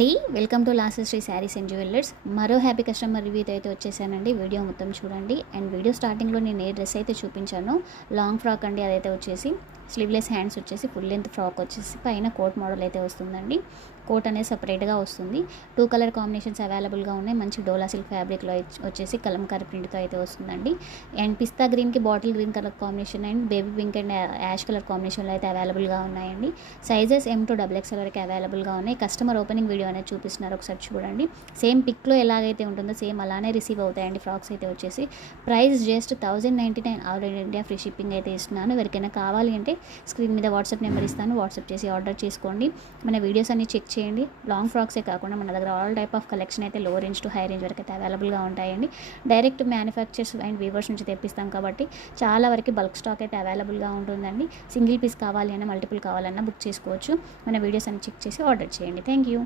అండి, welcome to last Sri sarees and jewellers. మరో happy customer రివ్యూతో అయితే వచ్చేసానండి. వీడియో మొత్తం చూడండి. అండ్ వీడియో స్టార్టింగ్లో నేను ఏ డ్రెస్ అయితే చూపించానో లాంగ్ ఫ్రాక్ అండి. అదైతే వచ్చేసి స్లీవ్లెస్ హ్యాండ్స్ వచ్చేసి ఫుల్ లెంత్ ఫ్రాక్ వచ్చేసి పైన కోట్ మోడల్ అయితే వస్తుందండి. కోట్ అనేది సపరేట్గా వస్తుంది. 2 కలర్ కాంబినేషన్స్ అవైలబుల్గా ఉన్నాయి. మంచి డోలా సిల్క్ ఫ్యాబ్రిక్లో వచ్చేసి కలంకారీ ప్రింట్తో అయితే వస్తుందండి. అండ్ పిస్తా గ్రీన్కి bottle green colour combination and baby pink and ash colour కాంబినేషన్లో అయితే అవైలబుల్గా ఉన్నాయండి. సైజెస్ M to XXL వరకు అవైలబుల్గా ఉన్నాయి. కస్టమర్ ఓపెనింగ్ వీడియో అనేది చూపిస్తున్నారు, ఒకసారి చూడండి. సేమ్ పిక్లో ఎలాగైతే ఉంటుందో సేమ్ అలానే రిసీవ్ అవుతాయండి ఫ్రాక్స్ అయితే వచ్చేసి. Price just 1099 all over India free shipping అయితే ఇస్తున్నాను. ఎవరికైనా కావాలి అంటే స్క్రీన్ మీద వాట్సాప్ నెంబర్ ఇస్తాను, వాట్సాప్ చేసి ఆర్డర్ చేసుకోండి. మన వీడియోస్ అన్ని చెక్ చేయండి. లాంగ్ ఫ్రాక్సే కాకుండా మన దగ్గర ఆల్ టైప్ ఆఫ్ కలెక్షన్ అయితే లో రేంజ్ టు హై రేంజ్ వరకు అయితే అవైలబుల్గా ఉంటాయండి. డైరెక్ట్ మ్యానుఫ్యాక్చర్స్ అండ్ వీవర్స్ నుంచి తెప్పిస్తాం కాబట్టి చాలా వరకు బల్క్ స్టాక్ అయితే అవైలబుల్గా ఉంటుందండి. సింగిల్ పీస్ కావాలి అన్నా మల్టిపుల్ కావాలన్నా బుక్ చేసుకోవచ్చు. మన వీడియోస్ అన్ని చెక్ చేసి ఆర్డర్ చేయండి. Thank you.